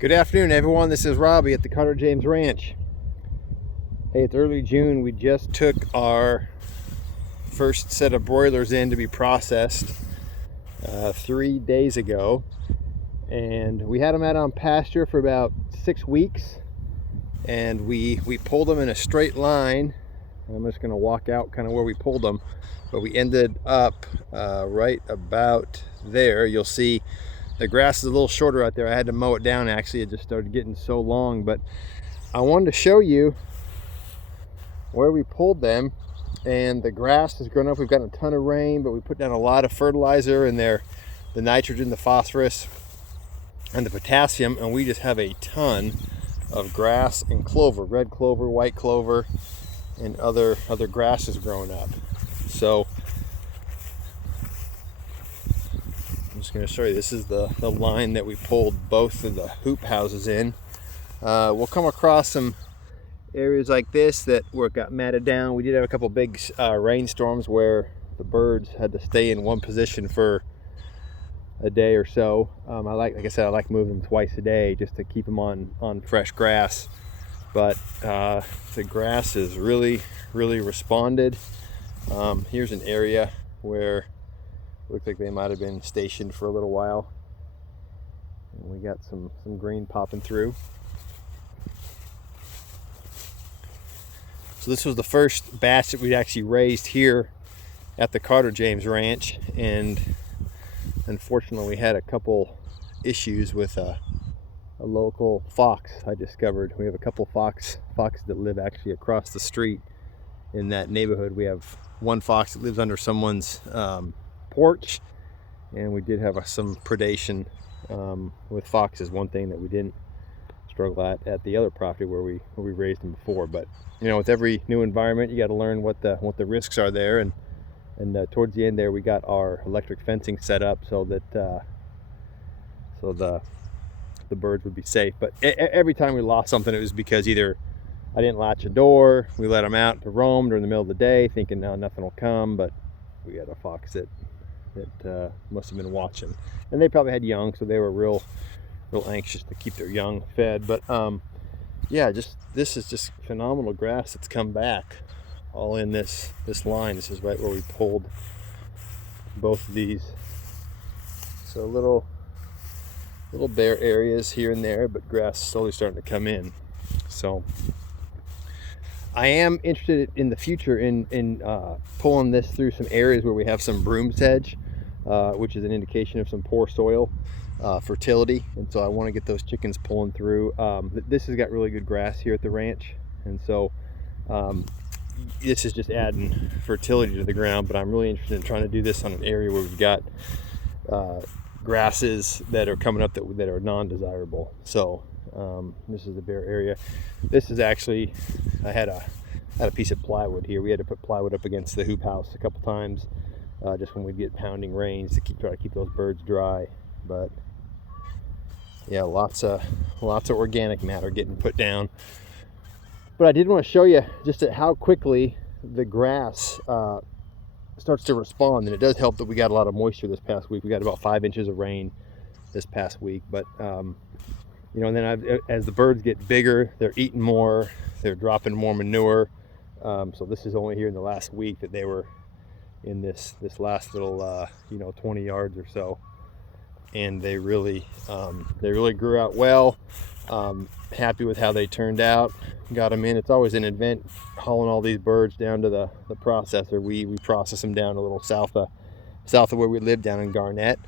Good afternoon, everyone. This is Robbie at the Carter James Ranch. Hey, it's early June. We just took our first set of broilers in to be processed 3 days ago, and we had them out on pasture for about 6 weeks, and we pulled them in a straight line. I'm just going to walk out kind of where we pulled them, but we ended up right about there. You'll see the grass is a little shorter out there. I had to mow it down, actually. It just started getting so long, but I wanted to show you where we pulled them, and the grass has grown up. We've gotten a ton of rain, but we put down a lot of fertilizer in there, the nitrogen, the phosphorus, and the potassium, and we just have a ton of grass and clover, red clover, white clover, and other grasses growing up. So I'm just going to show you. This is the line that we pulled both of the hoop houses in. We'll come across some areas like this that where it got matted down. We did have a couple big rainstorms where the birds had to stay in one position for a day or so. Like I said, I like moving them twice a day just to keep them on fresh grass. But the grass has really responded. Here's an area where looks like they might have been stationed for a little while, and we got some green popping through. So this was the first batch that we actually raised here at the Carter James Ranch, and unfortunately we had a couple issues with a local fox. I discovered we have a couple foxes that live actually across the street in that neighborhood. We have one fox that lives under someone's porch, and we did have some predation with foxes. One thing that we didn't struggle at the other property where we raised them before. But you know, with every new environment, you got to learn what the risks are there. And towards the end there, we got our electric fencing set up so that so the birds would be safe. But every time we lost something, it was because either I didn't latch a door, we let them out to roam during the middle of the day thinking no, nothing will come, but we had a fox that must have been watching, and they probably had young, so they were real anxious to keep their young fed. But yeah, this is just phenomenal grass that's come back all in this line. This is right where we pulled both of these. So little bare areas here and there, but grass slowly starting to come in. So I am interested in the future in pulling this through some areas where we have some broom sedge, which is an indication of some poor soil fertility, and so I want to get those chickens pulling through. This has got really good grass here at the ranch, and so this is just adding fertility to the ground, but I'm really interested in trying to do this on an area where we've got grasses that are coming up that are non-desirable. So this is a bare area. This is actually, I had a piece of plywood here. We had to put plywood up against the hoop house a couple times just when we'd get pounding rains to try to keep those birds dry. But yeah, lots of organic matter getting put down. But I did want to show you just how quickly the grass starts to respond, and it does help that we got a lot of moisture this past week. We got about 5 inches of rain this past week. But you know, and then as the birds get bigger, they're eating more, they're dropping more manure. So this is only here in the last week that they were in this last little 20 yards or so, and they really grew out well. Happy with how they turned out. Got them in. It's always an event hauling all these birds down to the processor. We process them down a little south of where we live, down in Garnett,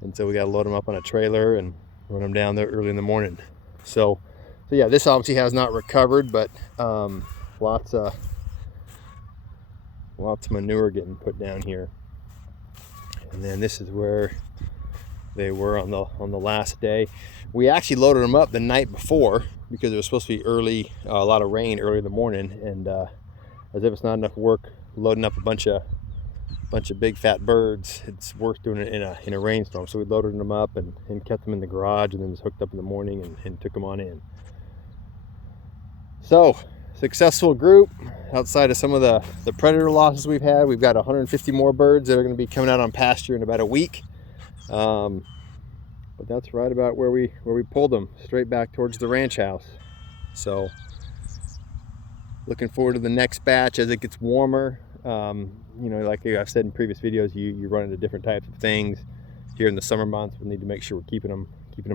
and so we got to load them up on a trailer and run them down there early in the morning. So yeah, this obviously has not recovered, but lots of manure getting put down here. And then this is where they were on the last day. We actually loaded them up the night before because it was supposed to be early, a lot of rain early in the morning, and as if it's not enough work loading up a bunch of big fat birds, it's worse doing it in a rainstorm. So we loaded them up and kept them in the garage, and then just hooked up in the morning and took them on in. So successful group. Outside of some of the predator losses we've had, we've got 150 more birds that are going to be coming out on pasture in about a week. But But that's right about where we pulled them, straight back towards the ranch house. So looking forward to the next batch as it gets warmer. You know, like I've said in previous videos, you run into different types of things. Here in the summer months, we need to make sure we're keeping them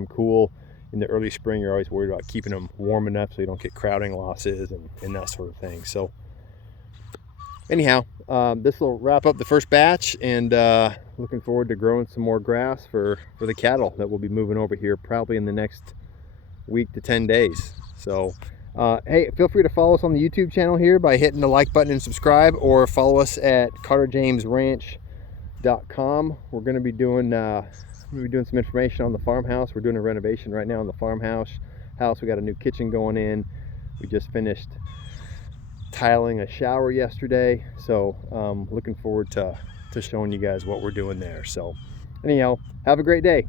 cool. In the early spring, you're always worried about keeping them warm enough so you don't get crowding losses and that sort of thing. So anyhow, this will wrap up the first batch, and looking forward to growing some more grass for the cattle that will be moving over here probably in the next week to 10 days. So hey, feel free to follow us on the YouTube channel here by hitting the like button and subscribe, or follow us at CarterJamesRanch.com. We're going to be doing some information on the farmhouse. We're doing a renovation right now in the farmhouse. We got a new kitchen going in. We just finished tiling a shower yesterday, so looking forward to showing you guys what we're doing there. So anyhow, have a great day.